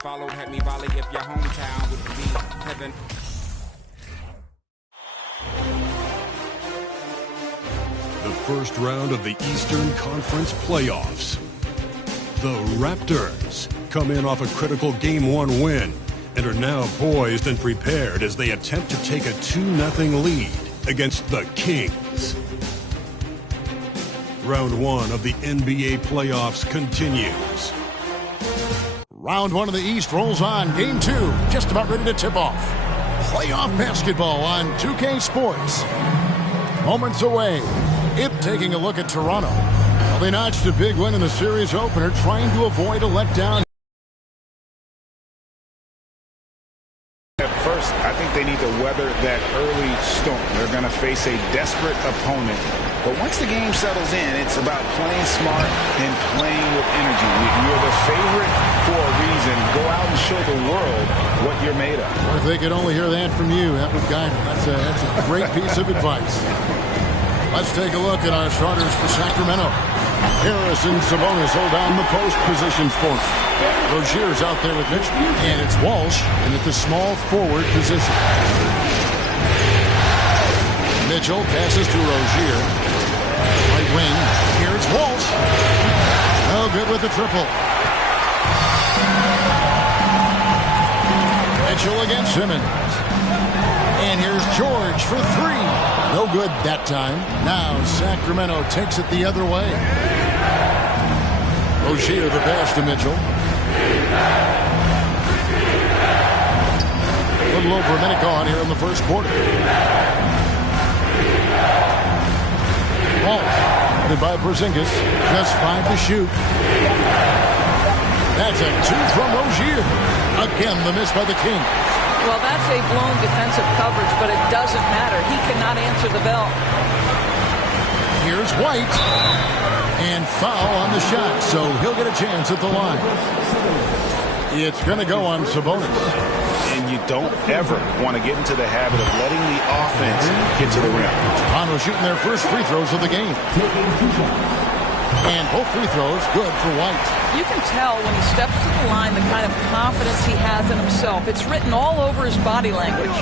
Followed, had me volley if your hometown would be heaven. The first round of the Eastern Conference playoffs. The Raptors come in off a critical Game 1 win and are now poised and prepared as they attempt to take a 2-0 lead against the Kings. Round 1 of the NBA playoffs continues. Round 1 of the East rolls on. Game 2 just about ready to tip off. Playoff basketball on 2K Sports. Moments away. Ip taking a look at Toronto. Well, they notched a big win in the series opener, trying to avoid a letdown. At first, I think they need to weather that early storm. They're going to face a desperate opponent. But once the game settles in, it's about playing smart and playing with energy. You're the favorite for a reason. Go out and show the world what you're made of. Well, if they could only hear that from you, that would guide them. That's a great piece of advice. Let's take a look at our starters for Sacramento. Harris and Sabonis hold down the post positions for him. Rozier's out there with Mitchell. And it's Walsh in at the small forward position. Mitchell passes to Rozier. Right wing. Here it's Walsh. Oh, good with the triple. Mitchell against Simmons. And here's George for three. No good that time. Now Sacramento takes it the other way. Rozier the pass to Mitchell. A little over a minute gone here in the first quarter. Walsh, headed by Porzingis. Just 5 to shoot. That's a 2 from Rozier. Again, the miss by the King. Well, that's a blown defensive coverage, but it doesn't matter. He cannot answer the bell. Here's White. And foul on the shot, so he'll get a chance at the line. It's going to go on Sabonis. And you don't ever want to get into the habit of letting the offense get to the rim. Toronto shooting their first free throws of the game. And both free throws good for White. You can tell when he steps to the line the kind of confidence he has in himself. It's written all over his body language.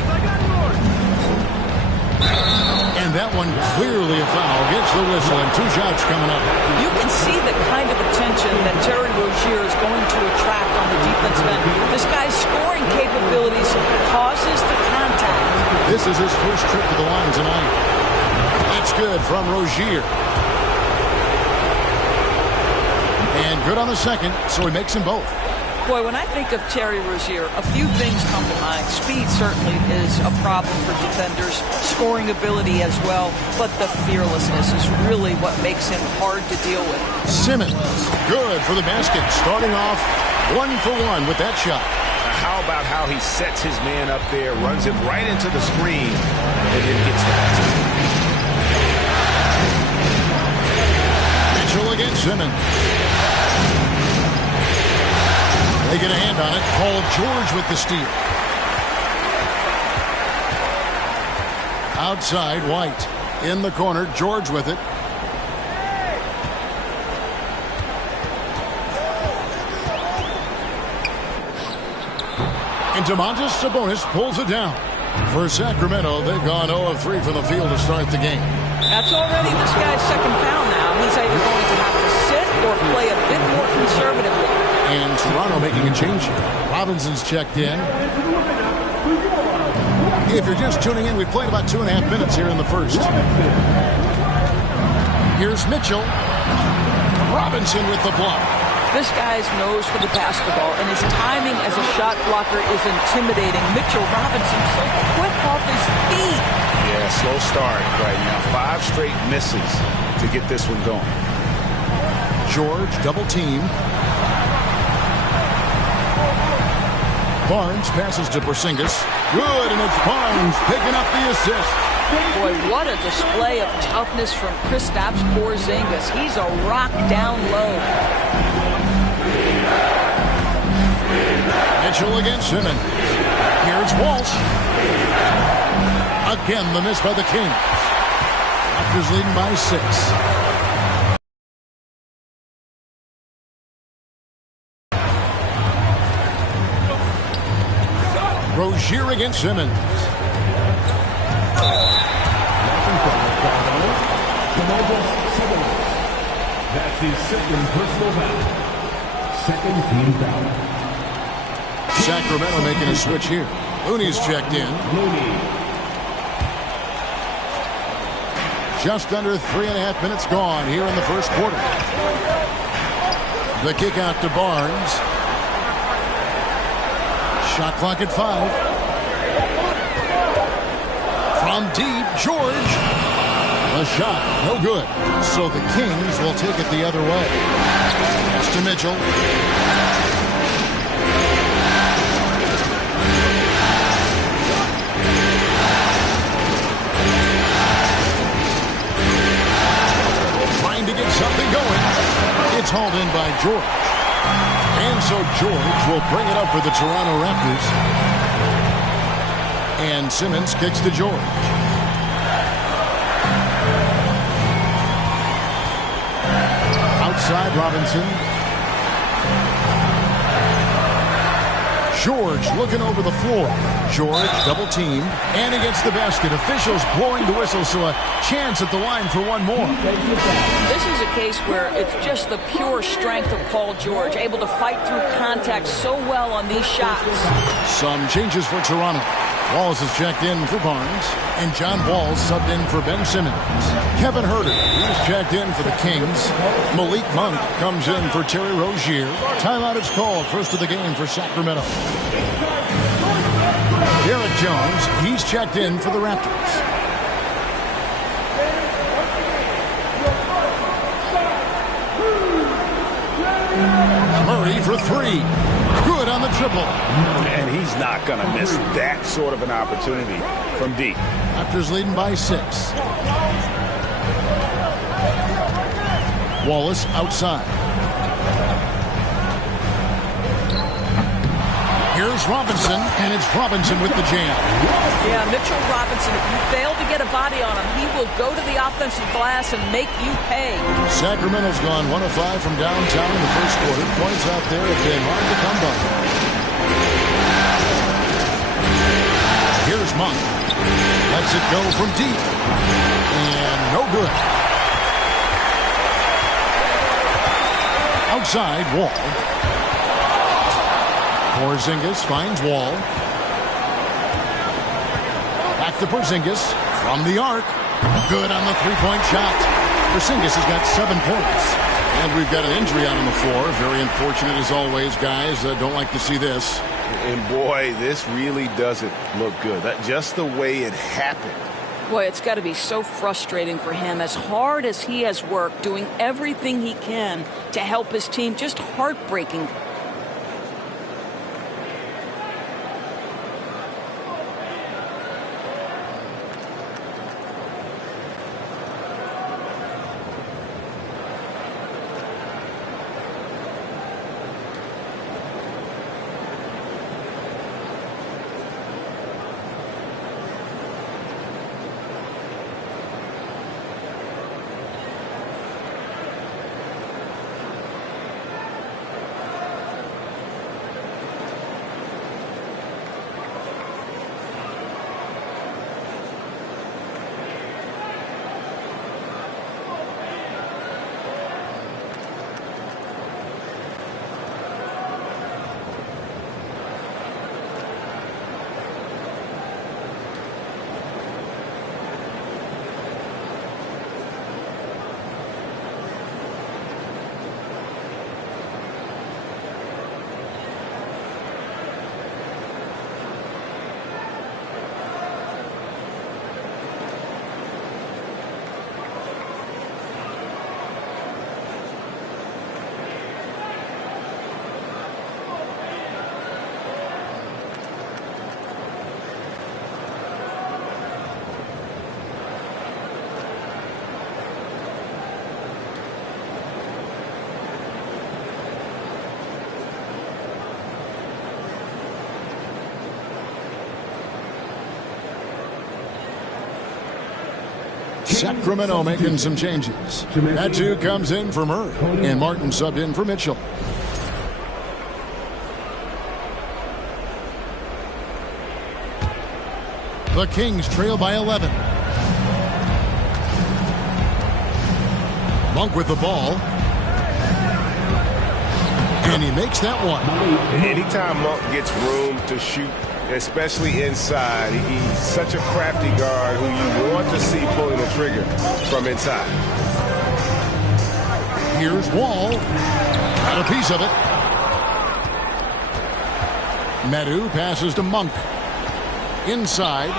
And that one clearly a foul. Gets the whistle and 2 shots coming up. You can see the kind of attention that Terry Rozier is going to attract on the defensive end. This guy's scoring capabilities causes the contact. This is his first trip to the line tonight. It's good from Rozier. And good on the second, so he makes them both. Boy, when I think of Terry Rozier, a few things come to mind. Speed certainly is a problem for defenders, scoring ability as well, but the fearlessness is really what makes him hard to deal with. Simmons, good for the basket, starting off 1 for 1 with that shot. How about how he sets his man up there, runs him right into the screen, and then gets the basket. Mitchell against Simmons. They get a hand on it. Paul George with the steal. Outside, White. In the corner, George with it. And Domantas Sabonis pulls it down. For Sacramento, they've gone 0 of 3 from the field to start the game. That's already this guy's second foul now. He's either going to have to sit or play a bit more conservatively. And Toronto making a change here. Robinson's checked in. If you're just tuning in, we've played about 2.5 minutes here in the first. Here's Mitchell. Robinson with the block. This guy's nose for the basketball, and his timing as a shot blocker is intimidating. Mitchell Robinson so quick off his feet. Yeah, slow start right now. 5 straight misses to get this one going. George double team. Barnes passes to Porzingis. Good, and it's Barnes picking up the assist. Boy, what a display of toughness from Kristaps Porzingis. He's a rock down low. Mitchell against Simmons. Here's Walsh. Again, the miss by the Kings. Raptors leading by 6. Rozier against Simmons. That's his second personal foul. Second team foul. Sacramento making a switch here. Looney's checked in. Looney. Just under 3.5 minutes gone here in the first quarter. The kick out to Barnes. Shot clock at 5. From deep, George. A shot, no good. So the Kings will take it the other way. Pass to Mitchell. Trying to get something going. It's hauled in by George. And so George will bring it up for the Toronto Raptors. And Simmons kicks to George. Outside Robinson. George looking over the floor. George double teamed and against the basket. Officials blowing the whistle, so a chance at the line for one more. This is a case where it's just the pure strength of Paul George, able to fight through contact so well on these shots. Some changes for Toronto. Walls is checked in for Barnes, and John Walls subbed in for Ben Simmons. Kevin Huerter, he's checked in for the Kings. Malik Monk comes in for Terry Rozier. Timeout is called, first of the game for Sacramento. Derek Jones, he's checked in for the Raptors. Murray for 3. Good on the triple. And he's not going to miss that sort of an opportunity from deep. Raptors leading by 6. Wallace outside. Here's Robinson, and it's Robinson with the jam. Yeah, Mitchell Robinson, if you fail to get a body on him, he will go to the offensive glass and make you pay. Sacramento's gone 1 of 5 from downtown in the first quarter. Points out there have been hard to come by. Here's Monk. Lets it go from deep. And no good. Outside, Wall. Porzingis finds Wall. Back to Porzingis from the arc. Good on the three-point shot. Porzingis has got 7 points. And we've got an injury out on the floor. Very unfortunate as always, guys. Don't like to see this. And boy, this really doesn't look good. Just the way it happened. Boy, it's got to be so frustrating for him. As hard as he has worked, doing everything he can to help his team, just heartbreaking. Sacramento making some changes. That two comes in for Murray. And Martin subbed in for Mitchell. The Kings trail by 11. Monk with the ball. And he makes that one. Anytime Monk gets room to shoot, especially inside, he's such a crafty guard who you want to see pulling the trigger from inside. Here's Wall. Got a piece of it. Medu passes to Monk. Inside.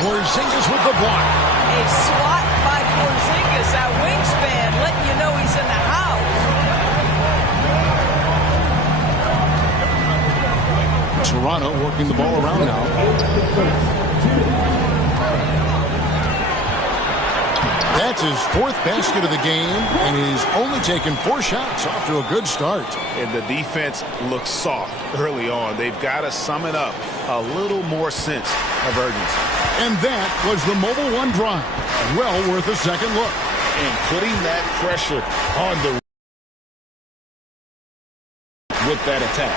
Porzingis with the block. A swat by Porzingis, that wingspan, letting you know he's in the house. Toronto working the ball around now. That's his 4th basket of the game, and he's only taken 4 shots. Off to a good start. And the defense looks soft early on. They've got to sum it up. A little more sense of urgency. And that was the Mobile One drive. Well worth a second look. And putting that pressure on the with that attack.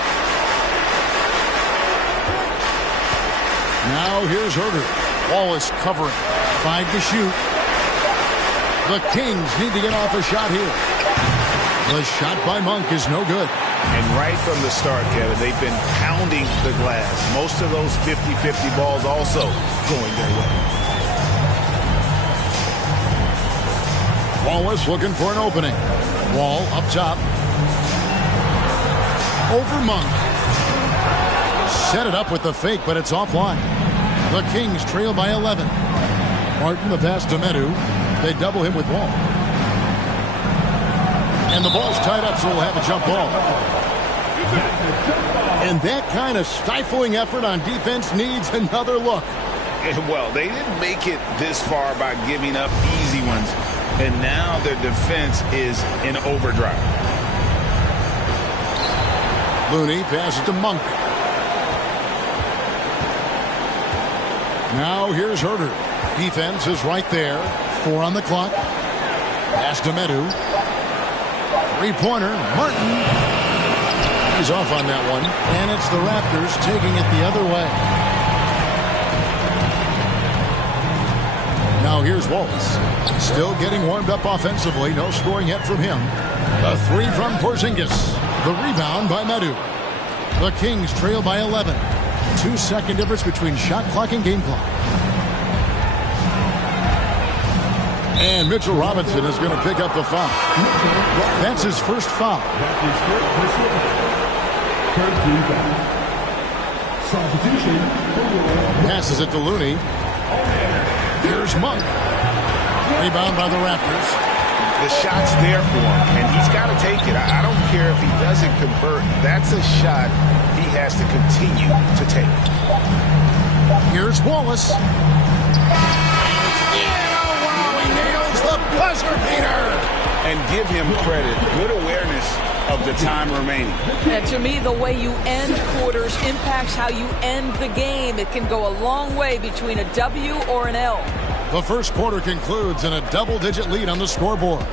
Now here's Herter. Wallace covering. 5 to shoot. The Kings need to get off a shot here. The shot by Monk is no good. And right from the start, Kevin, they've been pounding the glass. Most of those 50-50 balls also going their way. Wallace looking for an opening. Wall up top. Over Monk. Set it up with the fake, but it's offline. The Kings trail by 11. Martin the pass to Medu. They double him with Wall. And the ball's tied up, so we'll have a jump ball. And that kind of stifling effort on defense needs another look. Well, they didn't make it this far by giving up easy ones. And now their defense is in overdrive. Looney passes to Monk. Now here's Herter. Defense is right there. 4 on the clock. Pass to Medu. 3-pointer. Martin. He's off on that one. And it's the Raptors taking it the other way. Now here's Wallace. Still getting warmed up offensively. No scoring yet from him. The 3 from Porzingis. The rebound by Medu. The Kings trail by 11. 2-second difference between shot clock and game clock. And Mitchell Robinson is going to pick up the foul. That's his first foul. Passes it to Looney. Here's Monk. Rebound by the Raptors. The shot's there for him, and he's got to take it. I don't care if he doesn't convert. That's a shot he has to continue to take. Here's Wallace. The buzzer beater. And give him credit. Good awareness of the time remaining. And to me, the way you end quarters impacts how you end the game. It can go a long way between a W or an L. The first quarter concludes in a double-digit lead on the scoreboard.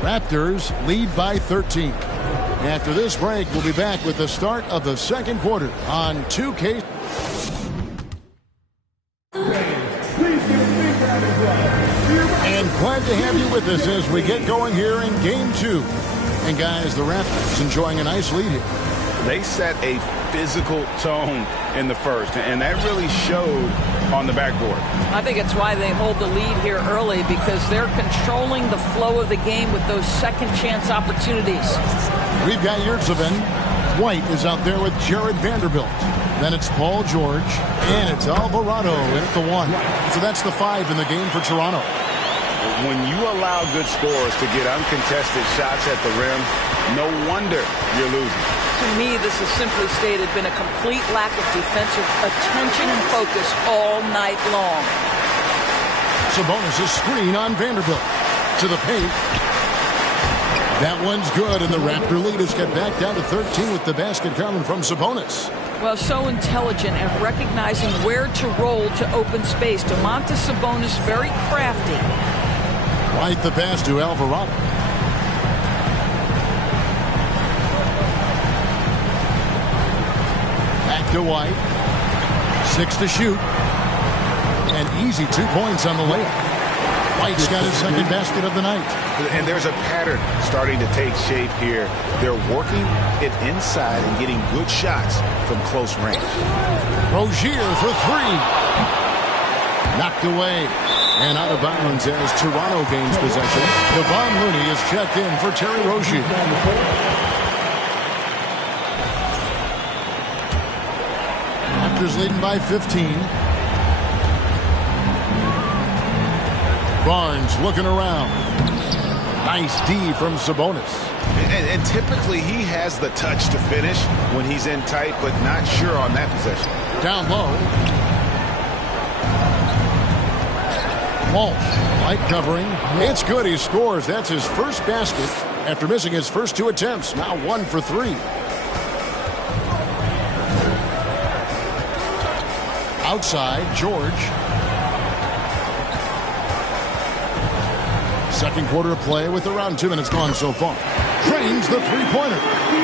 Raptors lead by 13. After this break, we'll be back with the start of the second quarter on 2K. And glad to have you with us as we get going here in Game 2. And guys, the Raptors enjoying a nice lead here. They set a physical tone in the first, and that really showed on the backboard. I think it's why they hold the lead here early, because they're controlling the flow of the game with those second chance opportunities. We've got Yurtseven. White is out there with Jared Vanderbilt. Then it's Paul George, and it's Alvarado in at the 1. So that's the 5 in the game for Toronto. When you allow good scorers to get uncontested shots at the rim, no wonder you're losing. To me, this has simply stated been a complete lack of defensive attention and focus all night long. Sabonis' screen on Vanderbilt. To the paint. That one's good, and the Raptor lead is cut back down to 13 with the basket coming from Sabonis. Well, so intelligent at recognizing where to roll to open space. Domantas Sabonis, very crafty. Right the pass to Alvarado. Back to White. 6 to shoot. And easy 2 points on the layup. White's got his second basket of the night. And there's a pattern starting to take shape here. They're working it inside and getting good shots from close range. Rozier for 3. Knocked away. And out of bounds as Toronto gains possession. Devon Looney is checked in for Terry Rozier. Raptors leading by 15. Barnes looking around. Nice D from Sabonis. And typically he has the touch to finish when he's in tight, but not sure on that possession. Down low. Walsh, light covering. It's good. He scores. That's his first basket after missing his first 2 attempts. Now 1 for 3. Outside, George. Second quarter of play with around 2 minutes gone so far. Drains the three-pointer.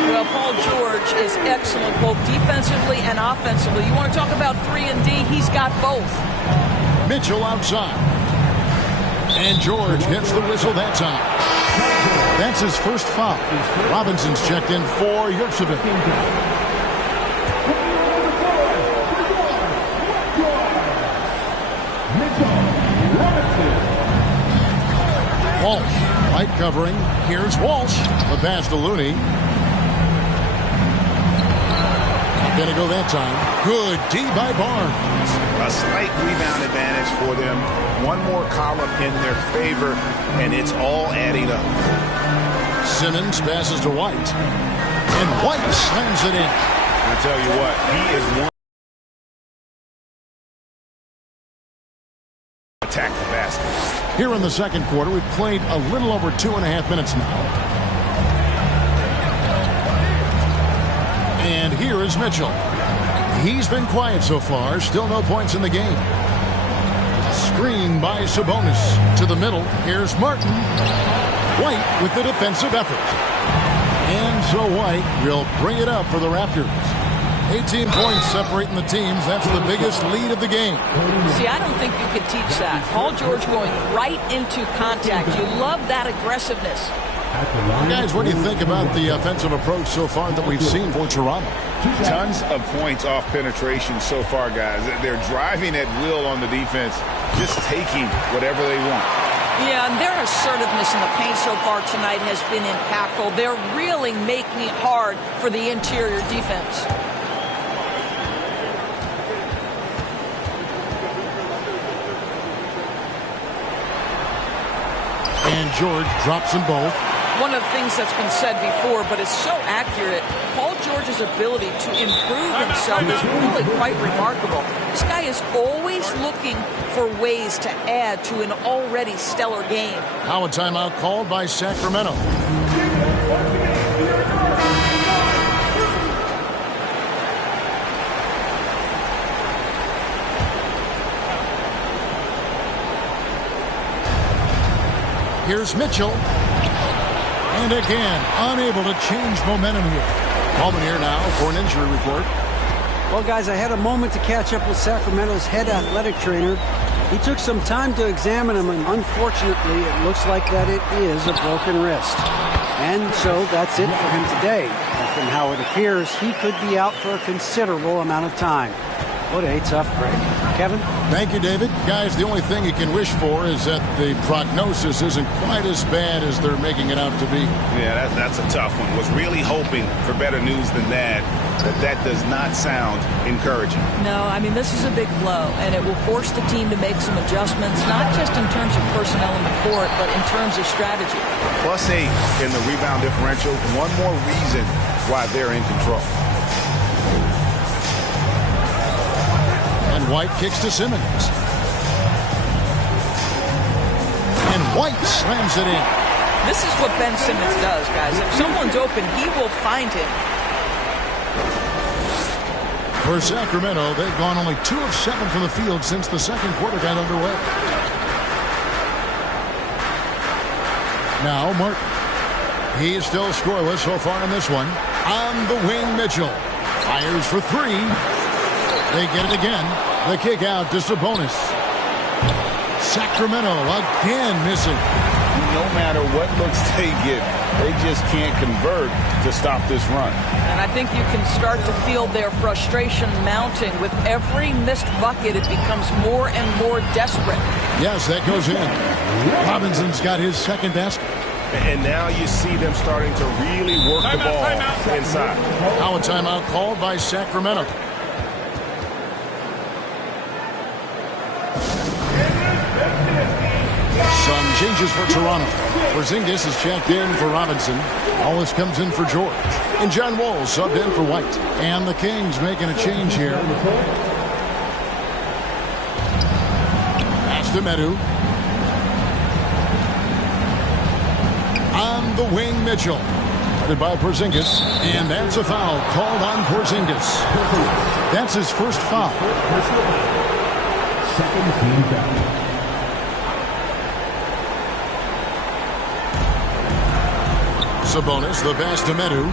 Well, Paul George is excellent both defensively and offensively. You want to talk about 3 and D, he's got both. Mitchell outside. And George gets the whistle that time. That's his first foul. Robinson's checked in for Yurtsevic. Walsh, light covering. Here's Walsh. The pass to Looney. Not going to go that time. Good D by Barnes. A slight rebound advantage for them. One more column in their favor, and it's all adding up. Simmons passes to White. And White slams it in. I tell you what, he is one. Attack the basket. Here in the second quarter, we've played a little over 2.5 minutes now. And here is Mitchell. He's been quiet so far. Still no points in the game. Screen by Sabonis. To the middle. Here's Martin. White with the defensive effort. And so White will bring it up for the Raptors. 18 points separating the teams. That's the biggest lead of the game. See, I don't think you could teach that. Paul George going right into contact. You love that aggressiveness. Well, guys, what do you think about the offensive approach so far that we've seen for Toronto? Tons of points off penetration so far, guys. They're driving at will on the defense, just taking whatever they want. Yeah, and their assertiveness in the paint so far tonight has been impactful. They're really making it hard for the interior defense. And George drops them both. One of the things that's been said before, but it's so accurate, Paul George's ability to improve himself is really quite remarkable. This guy is always looking for ways to add to an already stellar game. Now a timeout called by Sacramento. Here's Mitchell. And again, unable to change momentum here. Bowman here now for an injury report. Well, guys, I had a moment to catch up with Sacramento's head athletic trainer. He took some time to examine him, and unfortunately, it looks like that it is a broken wrist. And so that's it for him today. And from how it appears, he could be out for a considerable amount of time. What a tough break. Kevin? Thank you, David. Guys, the only thing you can wish for is that the prognosis isn't quite as bad as they're making it out to be. Yeah, that's a tough one. Was really hoping for better news than that. That does not sound encouraging. No, I mean, this is a big blow, and it will force the team to make some adjustments, not just in terms of personnel in the court, but in terms of strategy. +8 in the rebound differential. One more reason why they're in control. And White kicks to Simmons. And White slams it in. This is what Ben Simmons does, guys. If someone's open, he will find him. For Sacramento, they've gone only 2 of 7 from the field since the second quarter got underway. Now Martin. He is still scoreless so far in this one. On the wing, Mitchell. Fires for 3. They get it again. The kick out to Sabonis. Sacramento again missing. No matter what looks they get, they just can't convert to stop this run. And I think you can start to feel their frustration mounting. With every missed bucket, it becomes more and more desperate. Yes, that goes in. Robinson's got his second basket. And now you see them starting to really work the ball inside. Now a timeout called by Sacramento. Some changes for Toronto. Porzingis is checked in for Robinson. Wallace comes in for George. And John Wall subbed in for White. And the Kings making a change here. Pass to Medu. On the wing, Mitchell. Guarded by Porzingis. And that's a foul called on Porzingis. That's his first foul. Second team foul. Sabonis, the pass to Medu.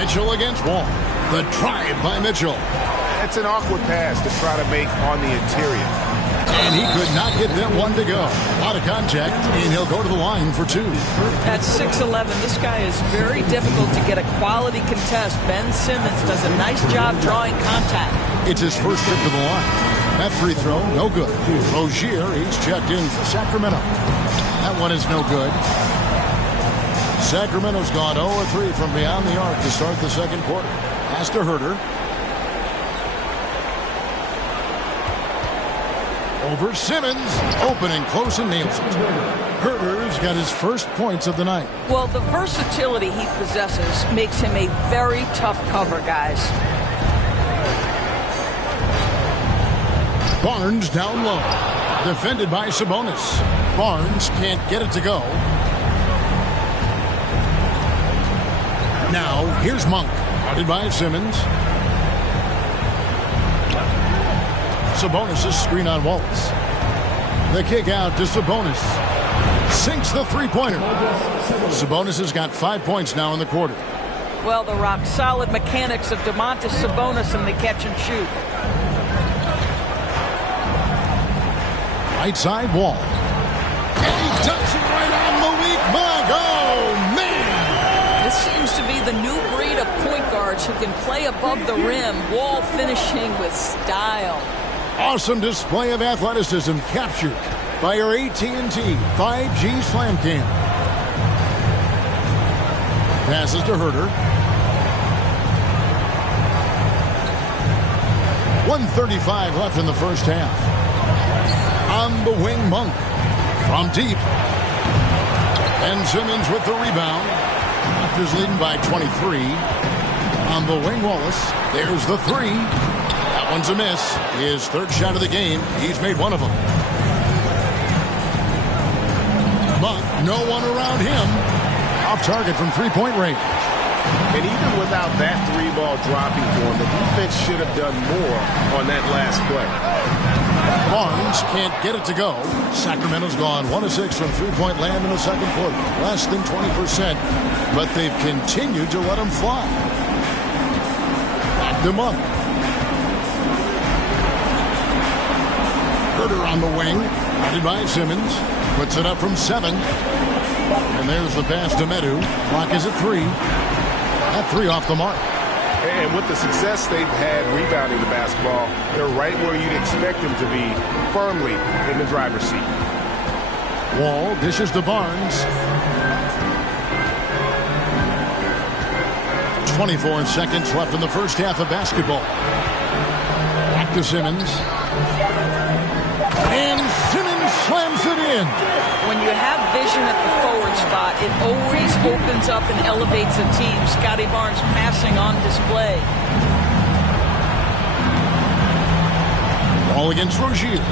Mitchell against Wall. The drive by Mitchell. It's an awkward pass to try to make on the interior. And he could not get that one to go. A lot of contact, and he'll go to the line for two. At 6'11", this guy is very difficult to get a quality contest. Ben Simmons does a nice job drawing contact. It's his first trip to the line. That free throw, no good. Rozier, he's checked in for Sacramento. That one is no good. Sacramento's gone 0-3 from beyond the arc to start the second quarter. Pass to Herter. Over Simmons. Open and close and nails it. Herter's got his first points of the night. Well, the versatility he possesses makes him a very tough cover, guys. Barnes down low. Defended by Sabonis. Barnes can't get it to go. Now, here's Monk. Guarded by Simmons. Sabonis' screen on Wallace. The kick out to Sabonis. Sinks the three-pointer. Sabonis has got 5 points now in the quarter. Well, the rock-solid mechanics of Domantas Sabonis in the catch and shoot. Right side Wall. And he ducks it right on the weak mark. Oh, man! This seems to be the new breed of point guards who can play above the rim. Wall finishing with style. Awesome display of athleticism captured by our AT&T 5G Slam Cam. Passes to Herter. 1:35 left in the first half. On the wing, Monk. From deep. And Simmons with the rebound. Raptors leading by 23. On the wing, Wallace. There's the three. That one's a miss. His third shot of the game. He's made one of them. Monk, no one around him. Off target from three-point range. And even without that three ball dropping for him, the defense should have done more on that last play. Barnes can't get it to go. Sacramento's gone 1 of 6 from three-point land in the second quarter. Less than 20%, but they've continued to let him fly. Back to Monk. Herter on the wing. Guarded by Simmons. Puts it up from 7. And there's the pass to Medu. Clock is at 3. That 3 off the mark. And with the success they've had rebounding the basketball, they're right where you'd expect them to be, firmly in the driver's seat. Wall dishes to Barnes. 24 seconds left in the first half of basketball. Back to Simmons. And Simmons slams it in. When you have vision at the forward spot, it always opens up and elevates a team. Scotty Barnes passing on display. Ball against Rozier.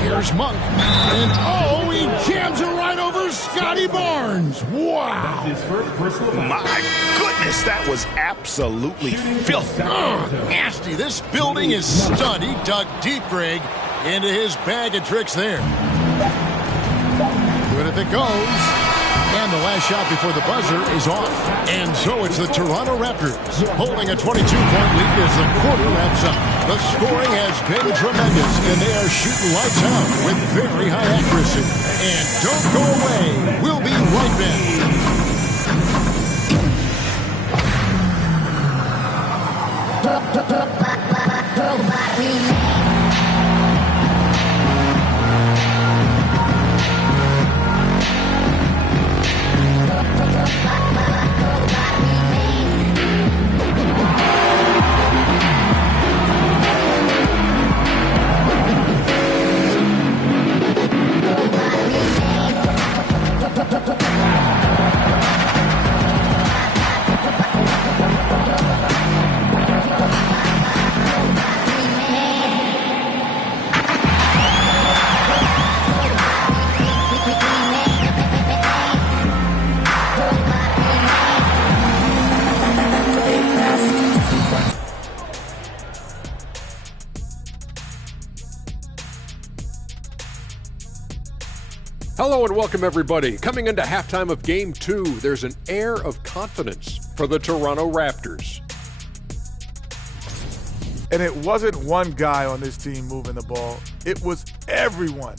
Here's Monk. And oh, he jams it right over Scotty Barnes. Wow. His first personal foul. My goodness, that was absolutely filthy. Nasty. This building is stud. He dug deep, Greg, into his bag of tricks there. Good if it goes. And And the last shot before the buzzer is off. And so it's the Toronto Raptors holding a 22-point lead as the quarter wraps up. The scoring has been tremendous, and they are shooting lights out with very high accuracy. And don't go away. We'll be right back. Hello and welcome, everybody. Coming into halftime of Game 2, there's an air of confidence for the Toronto Raptors. And it wasn't one guy on this team moving the ball. It was everyone.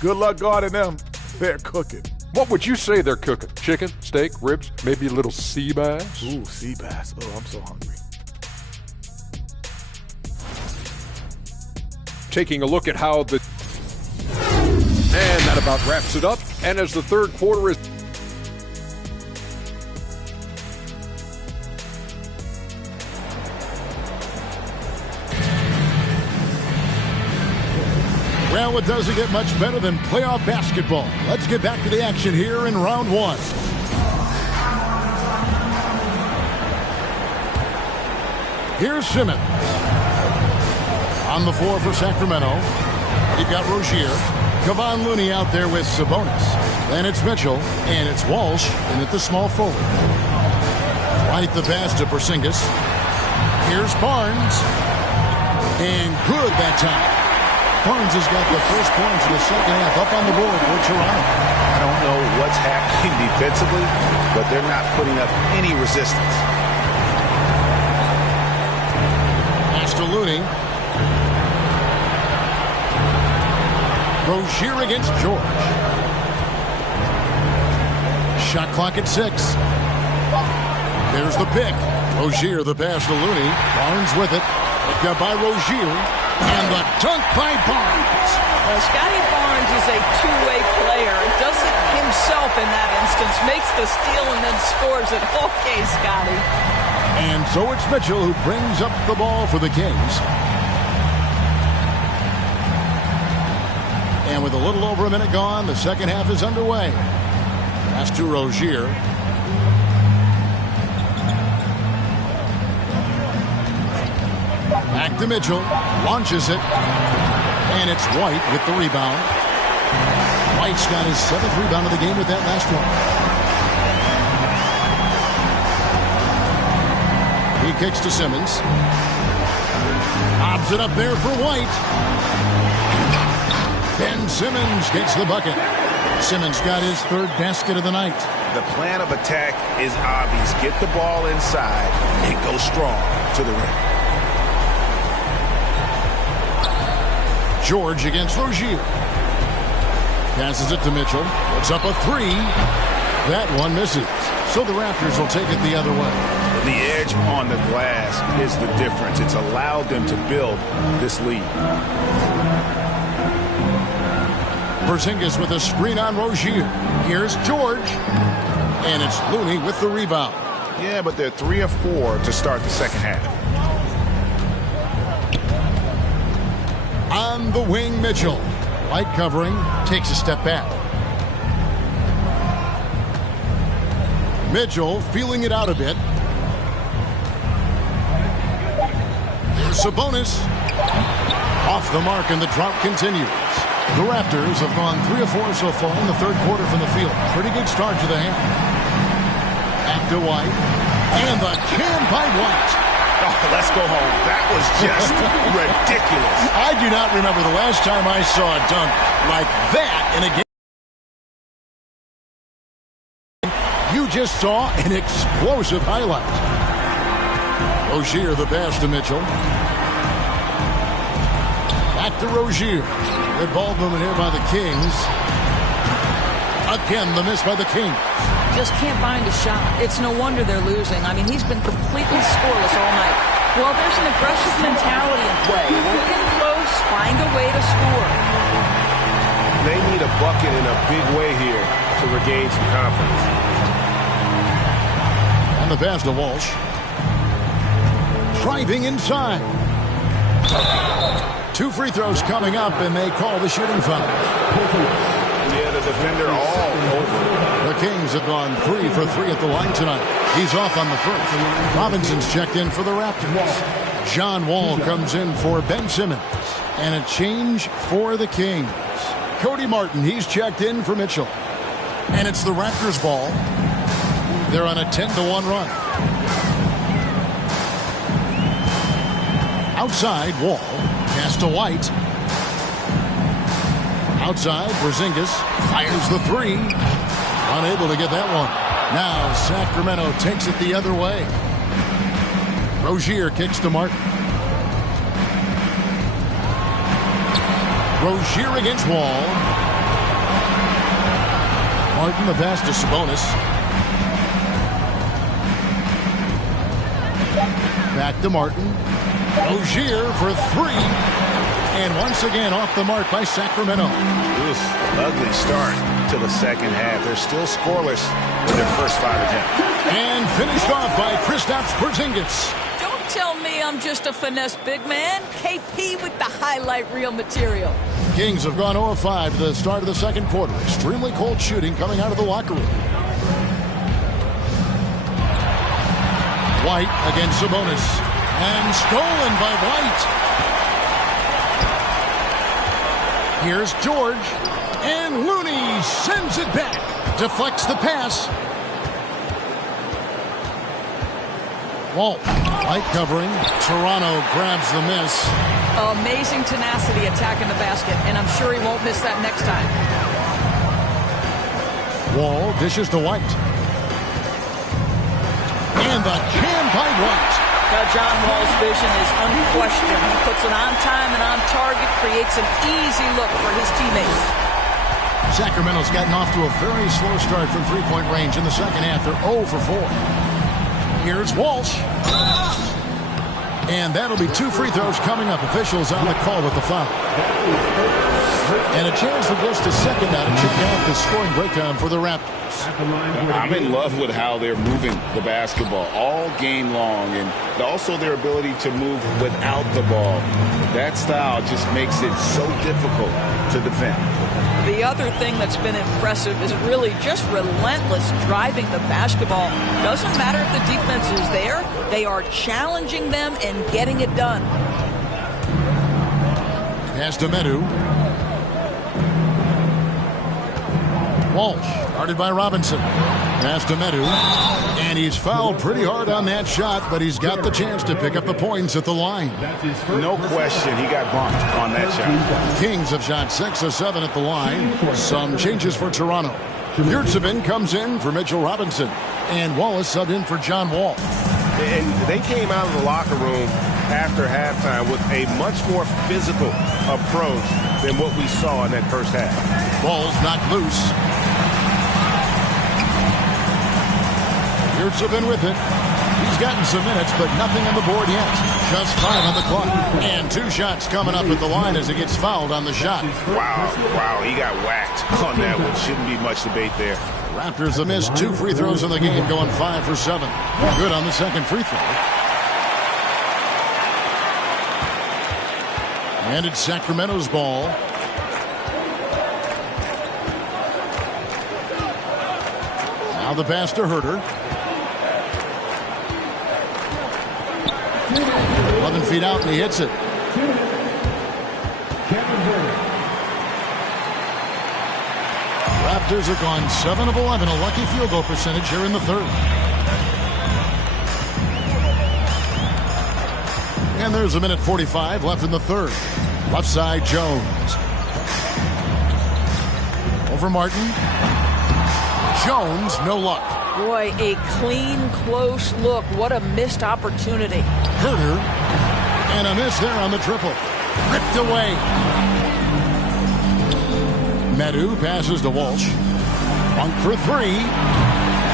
Good luck guarding them. They're cooking. What would you say they're cooking? Chicken, steak, ribs, maybe a little sea bass? Ooh, sea bass. Oh, I'm so hungry. Taking a look at how the... And that about wraps it up. And as the third quarter is... Well, it doesn't get much better than playoff basketball. Let's get back to the action here in round one. Here's Simmons. On the floor for Sacramento, you've got Rozier. Kevon Looney out there with Sabonis. Then it's Mitchell, and it's Walsh, and at the small forward. Right the pass to Porzingis. Here's Barnes. And good that time. Barnes has got the first points in the second half up on the board for Toronto. I don't know what's happening defensively, but they're not putting up any resistance. Pass to Looney. Rozier against George. Shot clock at 6. There's the pick. Rozier, the pass to Looney. Barnes with it. Picked up by Rozier. And the dunk by Barnes. Well, Scotty Barnes is a two-way player. Does it himself in that instance. Makes the steal and then scores it. Okay, Scotty. And so it's Mitchell who brings up the ball for the Kings. And with a little over a minute gone, the second half is underway. Pass to Rozier. Back to Mitchell. Launches it. And it's White with the rebound. White's got his 7th rebound of the game with that last one. He kicks to Simmons. Lobs it up there for White. Ben Simmons gets the bucket. Simmons got his 3rd basket of the night. The plan of attack is obvious. Get the ball inside and go strong to the rim. George against Rozier. Passes it to Mitchell. Puts up a 3. That one misses. So the Raptors will take it the other way. The edge on the glass is the difference. It's allowed them to build this lead. Porzingis with a screen on Rozier. Here's George. And it's Looney with the rebound. Yeah, but they're 3 of 4 to start the second half. On the wing, Mitchell. Light covering. Takes a step back. Mitchell feeling it out a bit. Here's Sabonis. Off the mark, and the drought continues. The Raptors have gone 3 of 4 so far in the third quarter from the field. Pretty good start to the half. Back to White. And the jam by White. Oh, let's go home. That was just ridiculous. I do not remember the last time I saw a dunk like that in a game. You just saw an explosive highlight. Rozier the pass to Mitchell. Back to Rozier. Good ball movement here by the Kings. Again, the miss by the Kings. Just can't find a shot. It's no wonder they're losing. I mean, he's been completely scoreless all night. Well, there's an aggressive mentality in play. Working close, find a way to score. They need a bucket in a big way here to regain some confidence. And the pass to Walsh. Driving inside. 2 free throws coming up, and they call the shooting foul. Yeah, the defender all over. The Kings have gone 3 for 3 at the line tonight. He's off on the first. Robinson's checked in for the Raptors. John Wall comes in for Ben Simmons. And a change for the Kings. Cody Martin, he's checked in for Mitchell. And it's the Raptors ball. They're on a 10-1 run. Outside, Wall. Pass to White. Outside, Porzingis fires the 3. Unable to get that one. Now Sacramento takes it the other way. Rozier kicks to Martin. Rozier against Wall. Martin the pass to Sabonis. Back to Martin. Rozier for 3. And once again off the mark by Sacramento. Ugly start to the second half. They're still scoreless in their first 5 attempts. And finished off by Kristaps Porzingis. Don't tell me I'm just a finesse big man. KP with the highlight reel material. Kings have gone 0-5 to the start of the second quarter. Extremely cold shooting coming out of the locker room. White against Sabonis. And stolen by White. Here's George. And Looney sends it back. Deflects the pass. Walt. White covering. Toronto grabs the miss. Amazing tenacity attacking the basket, and I'm sure he won't miss that next time. Wall dishes to White. And the jam by White. John Wall's vision is unquestioned. He puts it on time and on target, creates an easy look for his teammates. Sacramento's gotten off to a very slow start from three-point range in the second half. They're 0 for 4. Here's Walsh. And that'll be 2 free throws coming up. Officials on the call with the foul. And a chance for just a second now to check out the scoring breakdown for the Raptors. I'm in love with how they're moving the basketball all game long, and also their ability to move without the ball. That style just makes it so difficult to defend. The other thing that's been impressive is really just relentless driving the basketball. Doesn't matter if the defense is there, they are challenging them and getting it done. Pass to Medu. Walsh, guarded by Robinson. Pass to Medu. And he's fouled pretty hard on that shot, but he's got the chance to pick up the points at the line. No question, he got bumped on that shot. Kings have shot 6 of 7 at the line. Some changes for Toronto. Yurtsevin comes in for Mitchell Robinson. And Wallace subbed in for John Wall. And they came out of the locker room after halftime with a much more physical approach than what we saw in that first half. Ball's knocked loose. Yurtsevin with it. He's gotten some minutes, but nothing on the board yet. Just 5 on the clock. And 2 shots coming up at the line as he gets fouled on the shot. Wow, he got whacked on that one. Shouldn't be much debate there. Raptors have missed 2 free throws in the game, going 5 for 7. Good on the second free throw. And it's Sacramento's ball. Now the pass to Herter. 11 feet out, and he hits it. Raptors have gone 7 of 11, a lucky field goal percentage here in the third. And there's 1:45 left in the third. Left side, Jones. Over Martin. Jones, no luck. Boy, a clean, close look. What a missed opportunity. Herder, and a miss there on the triple. Ripped away. Medu passes to Walsh. Monk for three.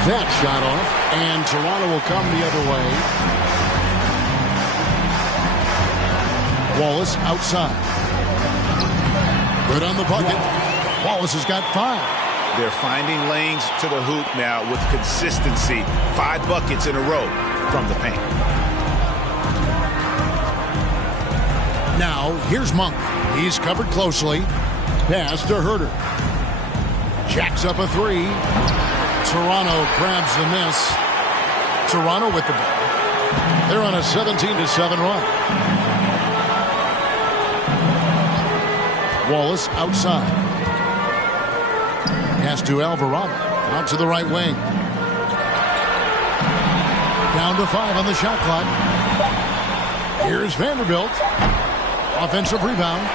That shot off, and Toronto will come the other way. Wallace outside. Good on the bucket. Wallace has got 5. They're finding lanes to the hoop now with consistency. 5 buckets in a row from the paint. Now, here's Monk. He's covered closely. Pass to Herder. Jacks up a 3. Toronto grabs the miss. Toronto with the ball. They're on a 17-7 run. Wallace outside. Pass to Alvarado. Out to the right wing. Down to 5 on the shot clock. Here's Vanderbilt. Offensive rebound.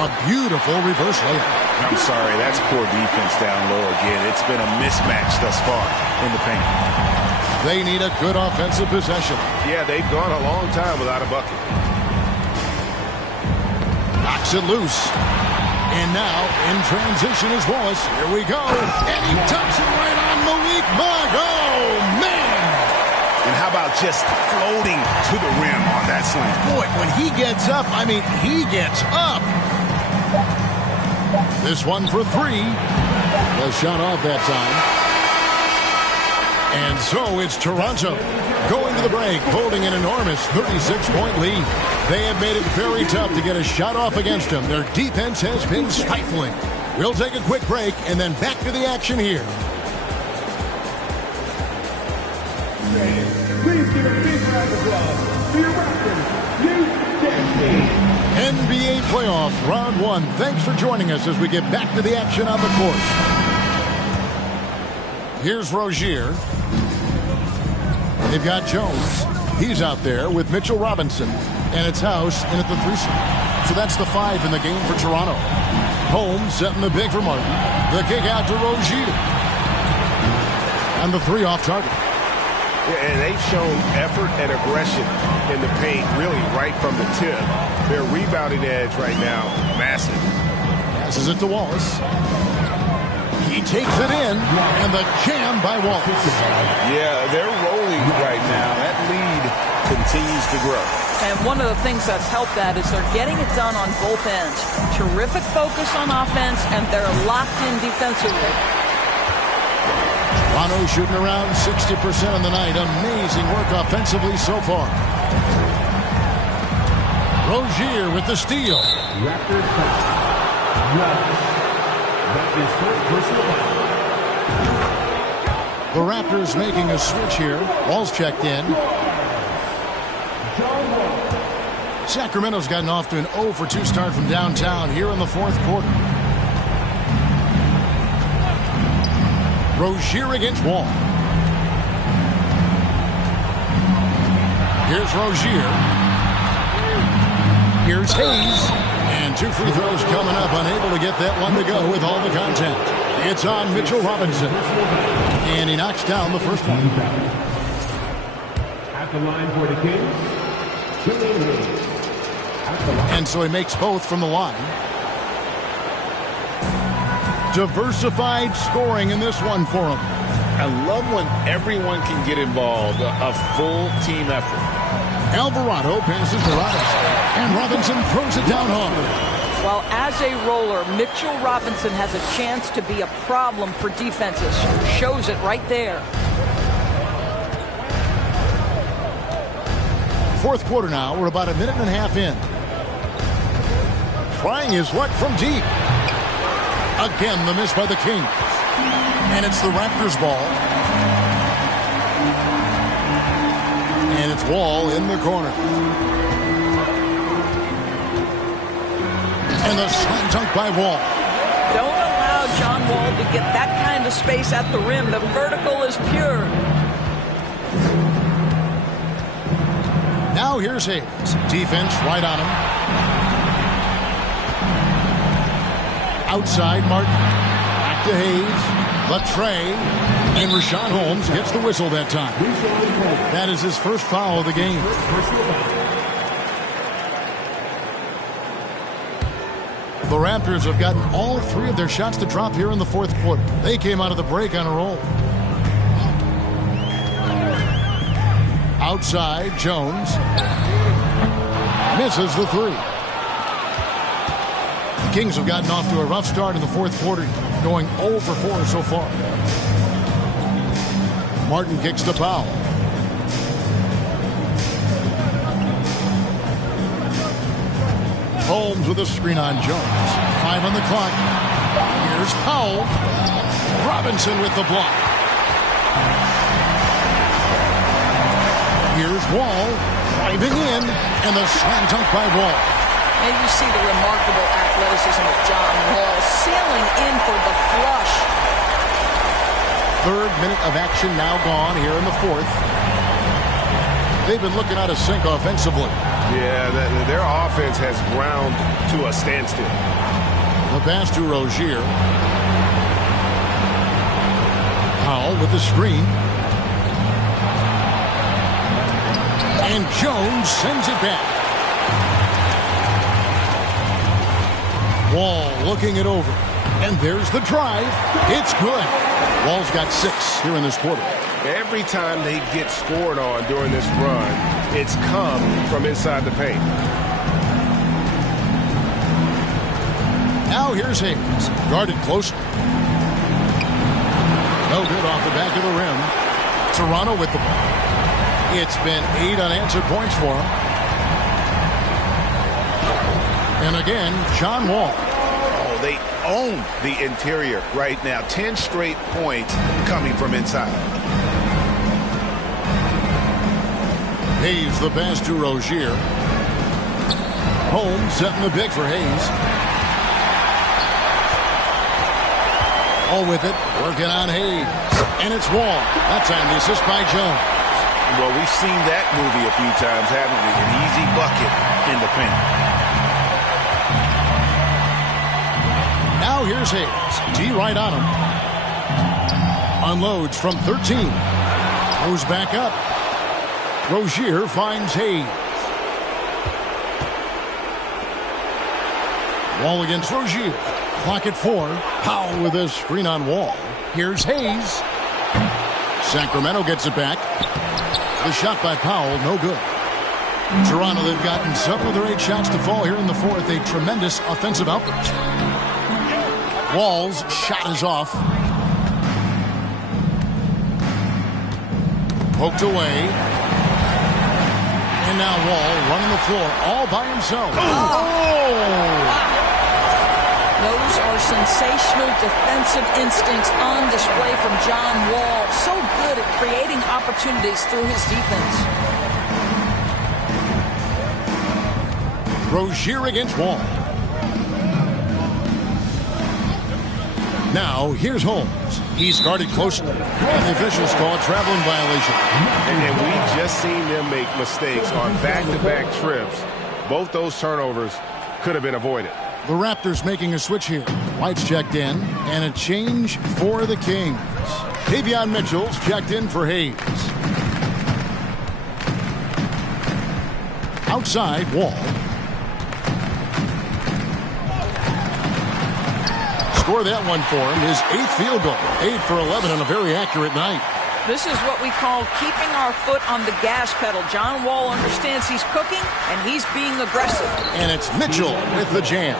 A beautiful reverse layup. I'm sorry, that's poor defense down low again. It's been a mismatch thus far in the paint. They need a good offensive possession. Yeah, they've gone a long time without a bucket. Knocks it loose. And now, in transition is Wallace. Here we go. And he dumps it right on Malik Monk. Oh, man. And how about just floating to the rim on that slam? Boy, when he gets up, I mean, he gets up. This one for 3. The shot off that time. And so it's Toronto going to the break, holding an enormous 36-point lead. They have made it very tough to get a shot off against them. Their defense has been stifling. We'll take a quick break and then back to the action here. Please give a big round of applause for your Raptors, New Jersey. NBA playoffs, round 1. Thanks for joining us as we get back to the action on the court. Here's Rozier. They've got Jones. He's out there with Mitchell Robinson. And it's House in at the 3 slot. So that's the 5 in the game for Toronto. Holmes setting the big for Martin. The kick out to Rozier. And the 3 off target. Yeah, and they've shown effort and aggression in the paint, really right from the tip. Their rebounding edge right now, massive. Passes it to Wallace. He takes it in, and the jam by Wallace. Yeah, they're rolling right now. That lead continues to grow. And one of the things that's helped that is they're getting it done on both ends. Terrific focus on offense, and they're locked in defensively. Toronto shooting around 60% on the night. Amazing work offensively so far. Rozier with the steal. Raptors foul. That is first personal foul. The Raptors making a switch here. Ball's checked in. Sacramento's gotten off to an 0-for-2 start from downtown here in the 4th quarter. Rozier against Wall. Here's Rozier. Here's Hayes. And 2 free throws coming up. Unable to get that one to go with all the contact. It's on Mitchell Robinson. And he knocks down the first one. At the line for the Kings, Killian Hayes. And so he makes both from the line. Diversified scoring in this one for him. I love when everyone can get involved, a full team effort. Alvarado passes to Robinson. And Robinson throws it down hard. Well, as a roller, Mitchell Robinson has a chance to be a problem for defenses. Shows it right there. 4th quarter now. We're about a minute and a half in. Trying his luck from deep. Again, the miss by the Kings. And it's the Raptors ball. And it's Wall in the corner. And the slam dunk by Wall. Don't allow John Wall to get that kind of space at the rim. The vertical is pure. Now here's Hayes. Defense right on him. Outside, Martin. Back to Hayes. The tray, and Rashawn Holmes gets the whistle that time. That is his first foul of the game. The Raptors have gotten all 3 of their shots to drop here in the fourth quarter. They came out of the break on a roll. Outside, Jones misses the 3. The Kings have gotten off to a rough start in the fourth quarter, going 0 for 4 so far. Martin kicks to Powell. Holmes with a screen on Jones. 5 on the clock. Here's Powell. Robinson with the block. Here's Wall. Driving in. And the slam dunk by Wall. And you see the remarkable athleticism of John Wall sailing in for the flush. 3rd minute of action now gone here in the fourth. They've been looking out of sync offensively. Yeah, their offense has ground to a standstill. The pass to Rozier. Powell with the screen. And Jones sends it back. Wall looking it over. And there's the drive. It's good. Wall's got 6 here in this quarter. Every time they get scored on during this run, it's come from inside the paint. Now here's Hayes. Guarded closely. No good off the back of the rim. Toronto with the ball. It's been 8 unanswered points for him. And again, John Wall. Oh, they own the interior right now. 10 straight points coming from inside. Hayes the pass to Rozier. Holmes setting the pick for Hayes. All with it, working on Hayes. And it's Wall. That time the assist by Jones. Well, we've seen that movie a few times, haven't we? An easy bucket in the paint. Now here's Hayes. D right on him. Unloads from 13. Goes back up. Rozier finds Hayes. Wall against Rozier. Clock at 4. Powell with a screen on Wall. Here's Hayes. Sacramento gets it back. The shot by Powell, no good. Toronto, they've gotten 7 of their 8 shots to fall here in the fourth. A tremendous offensive outburst. Wall's shot is off. Poked away. And now Wall running the floor all by himself. Oh! Those are sensational defensive instincts on display from John Wall. So good at creating opportunities through his defense. Rozier against Wall. Now, here's Holmes. He's guarded closely. And the officials call a traveling violation. And we've just seen them make mistakes on back-to-back trips. Both those turnovers could have been avoided. The Raptors making a switch here. White's checked in, and a change for the Kings. Davion Mitchell's checked in for Hayes. Outside, Wall. Score that one for him. His 8th field goal. 8 for 11 on a very accurate night. This is what we call keeping our foot on the gas pedal. John Wall understands he's cooking, and he's being aggressive. And it's Mitchell with the jam.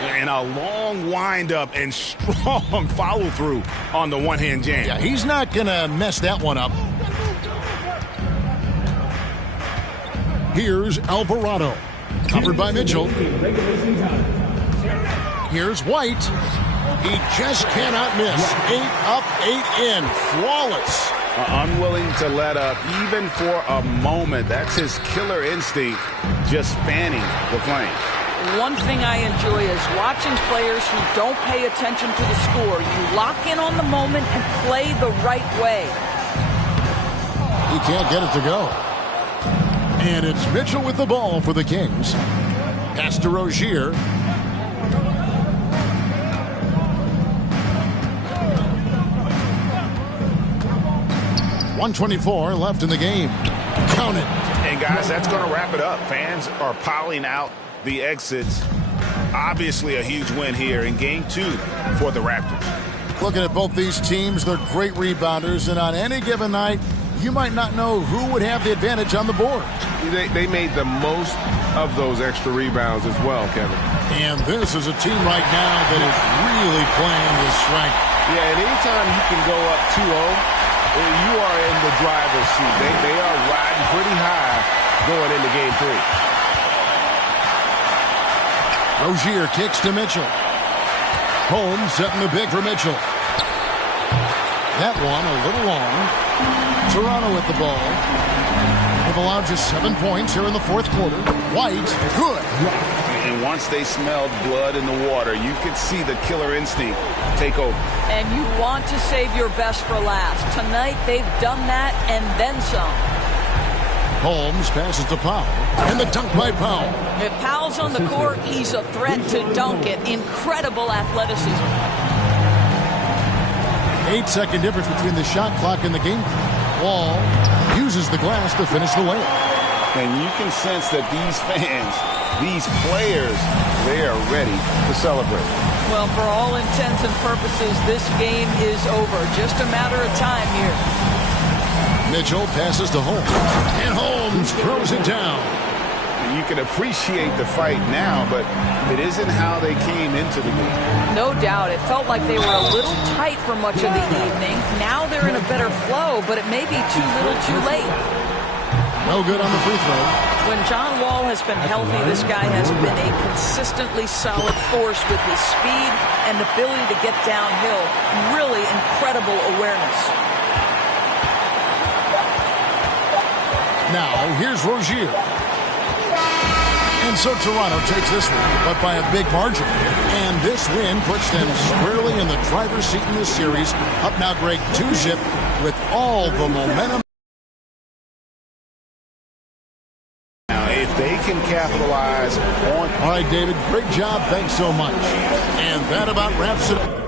And a long windup and strong follow-through on the one-hand jam. Yeah, he's not going to mess that one up. Here's Alvarado. Covered by Mitchell. Here's White. He just cannot miss. 8 up, 8 in. Flawless. Unwilling to let up even for a moment. That's his killer instinct, just fanning the flame. One thing I enjoy is watching players who don't pay attention to the score. You lock in on the moment and play the right way. He can't get it to go. And it's Mitchell with the ball for the Kings. Pass to Rozier. 1:24 left in the game. Count it. And guys, that's going to wrap it up. Fans are piling out the exits. Obviously a huge win here in Game 2 for the Raptors. Looking at both these teams, they're great rebounders, and on any given night, you might not know who would have the advantage on the board. They made the most of those extra rebounds as well, Kevin. And this is a team right now that is really playing with strength. Yeah, and anytime you can go up 2-0, you are in the driver's seat. They are riding pretty high going into Game 3. Rozier kicks to Mitchell. Holmes setting the pick for Mitchell. That one a little long. Toronto with the ball. They've allowed just 7 points here in the fourth quarter. White, good. And once they smelled blood in the water, you could see the killer instinct take over. And you want to save your best for last. Tonight, they've done that and then some. Holmes passes to Powell. And the dunk by Powell. If Powell's on the court, he's a threat to dunk it. Incredible athleticism. 8-second difference between the shot clock and the game clock. Wall uses the glass to finish the layup. And you can sense that these fans, these players, they are ready to celebrate. Well, for all intents and purposes, this game is over. Just a matter of time here. Mitchell passes to Holmes. And Holmes throws it down. You can appreciate the fight now, but it isn't how they came into the game. No doubt. It felt like they were a little tight for much of the evening. Now they're in a better flow, but it may be too little too late. No good on the free throw. When John Wall has been healthy, this guy has been a consistently solid force with his speed and ability to get downhill. Really incredible awareness. Now, here's Rozier. And so Toronto takes this one, but by a big margin. And this win puts them squarely in the driver's seat in this series. Up now, Greg, 2-zip with all the momentum. Now, if they can capitalize on... All right, David, great job. Thanks so much. And that about wraps it up.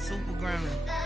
Super Grammy.